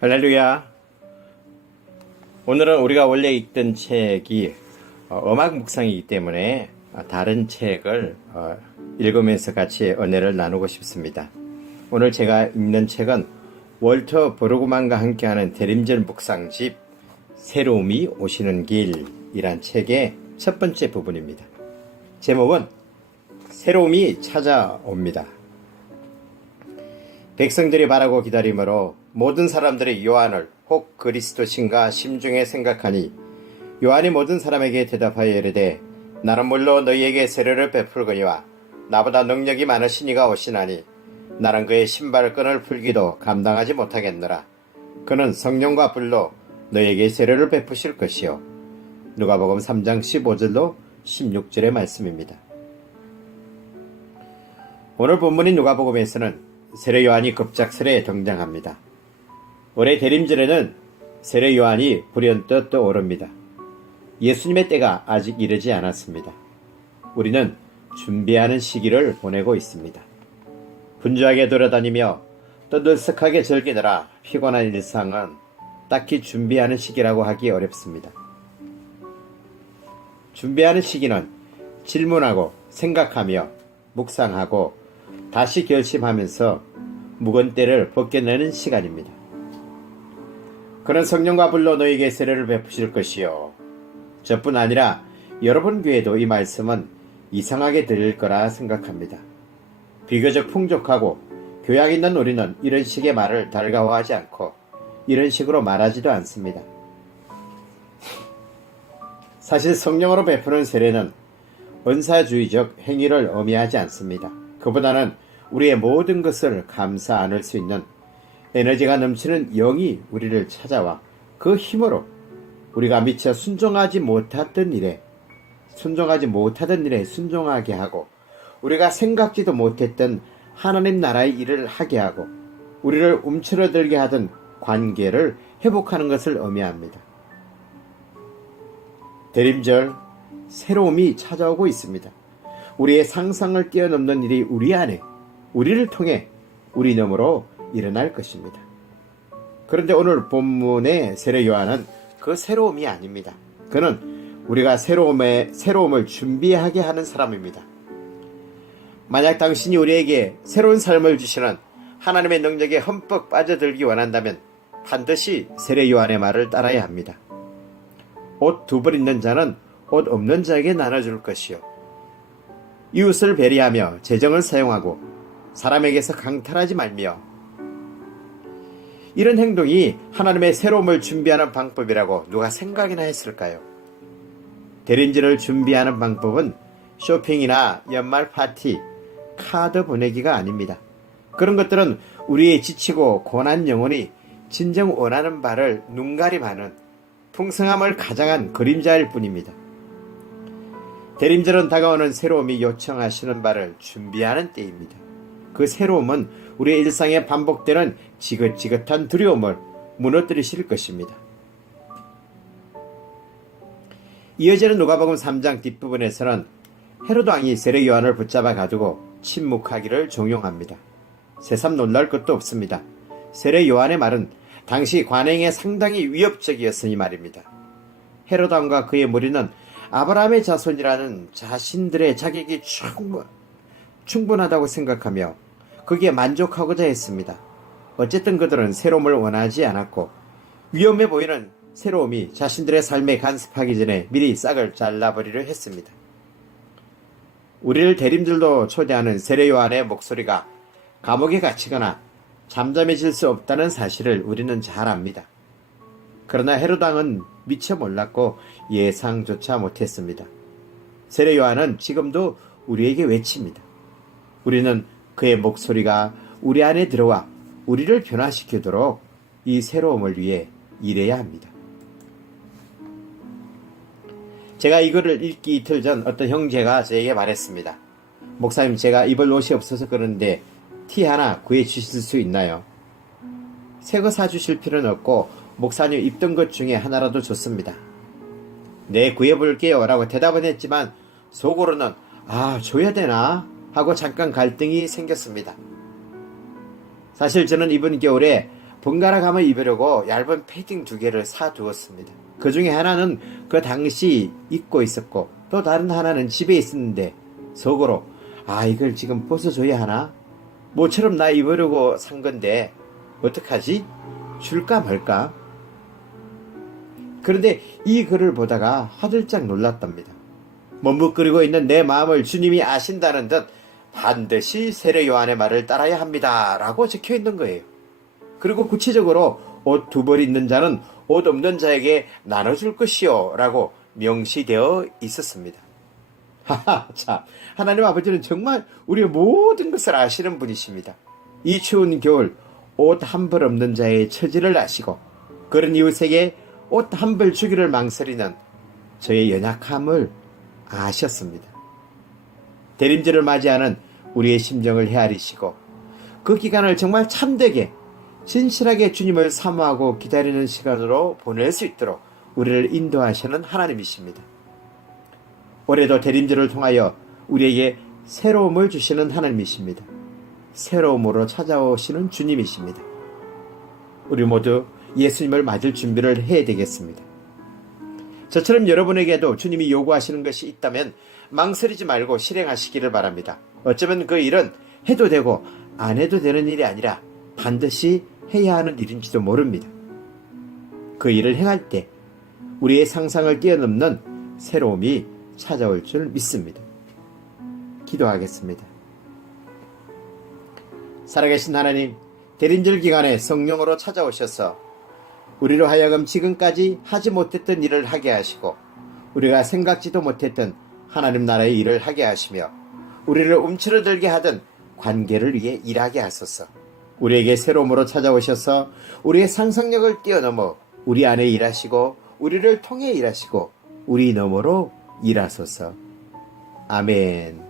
할렐루야. 오늘은 우리가 원래 읽던 책이 음악 묵상이기 때문에 다른 책을 읽으면서 같이 은혜를 나누고 싶습니다. 오늘 제가 읽는 책은 월터 브루그만과 함께하는 대림절 묵상집 새로움이 오시는 길이란 책의 첫 번째 부분입니다. 제목은 새로움이 찾아옵니다. 백성들이 바라고 기다림으로 모든 사람들이 요한을 혹 그리스도신가 심중에 생각하니 요한이 모든 사람에게 대답하여 이르되 나는 물론 너희에게 세례를 베풀거니와 나보다 능력이 많으신 이가 오시나니 나는 그의 신발끈을 풀기도 감당하지 못하겠노라. 그는 성령과 불로 너희에게 세례를 베푸실 것이요. 누가복음 3장 15절로 16절의 말씀입니다. 오늘 본문인 누가복음에서는 세례 요한이 급작스레 등장합니다. 올해 대림절에는 세례 요한이 불현듯 떠오릅니다. 예수님의 때가 아직 이르지 않았습니다. 우리는 준비하는 시기를 보내고 있습니다. 분주하게 돌아다니며 떠들썩하게 즐기느라 피곤한 일상은 딱히 준비하는 시기라고 하기 어렵습니다. 준비하는 시기는 질문하고 생각하며 묵상하고 다시 결심하면서 묵은 때를 벗겨내는 시간입니다. 그는 성령과 불로 너희에게 세례를 베푸실 것이요. 저뿐 아니라 여러분 교회도 이 말씀은 이상하게 들릴 거라 생각합니다. 비교적 풍족하고 교양 있는 우리는 이런 식의 말을 달가워하지 않고 이런 식으로 말하지도 않습니다. 사실 성령으로 베푸는 세례는 은사주의적 행위를 의미하지 않습니다. 그보다는 우리의 모든 것을 감싸 안을 수 있는 에너지가 넘치는 영이 우리를 찾아와 그 힘으로 우리가 미처 순종하지 못하던 일에 순종하게 하고 우리가 생각지도 못했던 하나님 나라의 일을 하게 하고 우리를 움츠러들게 하던 관계를 회복하는 것을 의미합니다. 대림절 새로움이 찾아오고 있습니다. 우리의 상상을 뛰어넘는 일이 우리 안에 우리를 통해 우리 너머로 일어날 것입니다. 그런데 오늘 본문의 세례 요한은 그 새로움이 아닙니다. 그는 우리가 새로움을 준비하게 하는 사람입니다. 만약 당신이 우리에게 새로운 삶을 주시는 하나님의 능력에 흠뻑 빠져들기 원한다면 반드시 세례 요한의 말을 따라야 합니다. 옷 두 벌 있는 자는 옷 없는 자에게 나눠줄 것이요. 이웃을 배려하며 재정을 사용하고 사람에게서 강탈하지 말며. 이런 행동이 하나님의 새로움을 준비하는 방법이라고 누가 생각이나 했을까요? 대림절을 준비하는 방법은 쇼핑이나 연말 파티, 카드 보내기가 아닙니다. 그런 것들은 우리의 지치고 고난 영혼이 진정 원하는 바를 눈가림하는 풍성함을 가장한 그림자일 뿐입니다. 대림절은 다가오는 새로움이 요청하시는 바를 준비하는 때입니다. 그 새로움은 우리의 일상에 반복되는 지긋지긋한 두려움을 무너뜨리실 것입니다. 이어지는 누가복음 3장 뒷부분에서는 헤롯 왕이 세례 요한을 붙잡아 가두고 침묵하기를 종용합니다. 새삼 놀랄 것도 없습니다. 세례 요한의 말은 당시 관행에 상당히 위협적이었으니 말입니다. 헤롯 왕과 그의 무리는 아브라함의 자손이라는 자신들의 자격이 충분하다고 생각하며 거기에 만족하고자 했습니다. 어쨌든 그들은 새로움을 원하지 않았고 위험해 보이는 새로움이 자신들의 삶에 간섭하기 전에 미리 싹을 잘라버리려 했습니다. 우리를 대림절로 초대하는 세례 요한의 목소리가 감옥에 갇히거나 잠잠해질 수 없다는 사실을 우리는 잘 압니다. 그러나 헤롯 왕은 미처 몰랐고 예상조차 못했습니다. 세례 요한은 지금도 우리에게 외칩니다. 우리는 그의 목소리가 우리 안에 들어와 우리를 변화시키도록 이 새로움을 위해 일해야 합니다. 제가 이 글을 읽기 이틀 전 어떤 형제가 저에게 말했습니다. 목사님, 제가 입을 옷이 없어서 그러는데 티 하나 구해주실 수 있나요? 새 거 사주실 필요는 없고 목사님 입던 것 중에 하나라도 좋습니다. 네, 구해볼게요 라고 대답은 했지만 속으로는 줘야 되나? 하고 잠깐 갈등이 생겼습니다. 사실 저는 이번 겨울에 번갈아 가며 입으려고 얇은 패딩 2개를 사두었습니다. 그 중에 하나는 그 당시 입고 있었고 또 다른 하나는 집에 있었는데 속으로 이걸 지금 벗어줘야 하나? 모처럼 나 입으려고 산 건데 어떡하지? 줄까 말까? 그런데 이 글을 보다가 화들짝 놀랐답니다. 머뭇거리고 있는 내 마음을 주님이 아신다는 듯 반드시 세례 요한의 말을 따라야 합니다 라고 적혀 있는 거예요. 그리고 구체적으로 옷 2벌 있는 자는 옷 없는 자에게 나눠줄 것이요 라고 명시되어 있었습니다. 참, 하나님 아버지는 정말 우리의 모든 것을 아시는 분이십니다. 이 추운 겨울 옷 1벌 없는 자의 처지를 아시고 그런 이웃에게 옷 1벌 주기를 망설이는 저의 연약함을 아셨습니다. 대림절을 맞이하는 우리의 심정을 헤아리시고 그 기간을 정말 참되게 진실하게 주님을 사모하고 기다리는 시간으로 보낼 수 있도록 우리를 인도하시는 하나님이십니다. 올해도 대림절을 통하여 우리에게 새로움을 주시는 하나님이십니다. 새로움으로 찾아오시는 주님이십니다. 우리 모두 예수님을 맞을 준비를 해야 되겠습니다. 저처럼 여러분에게도 주님이 요구하시는 것이 있다면 망설이지 말고 실행하시기를 바랍니다. 어쩌면 그 일은 해도 되고 안 해도 되는 일이 아니라 반드시 해야 하는 일인지도 모릅니다. 그 일을 행할 때 우리의 상상을 뛰어넘는 새로움이 찾아올 줄 믿습니다. 기도하겠습니다. 살아계신 하나님, 대림절 기간에 성령으로 찾아오셔서 우리로 하여금 지금까지 하지 못했던 일을 하게 하시고 우리가 생각지도 못했던 하나님 나라의 일을 하게 하시며 우리를 움츠러들게 하던 관계를 위해 일하게 하소서. 우리에게 새로움으로 찾아오셔서 우리의 상상력을 뛰어넘어 우리 안에 일하시고 우리를 통해 일하시고 우리 너머로 일하소서. 아멘.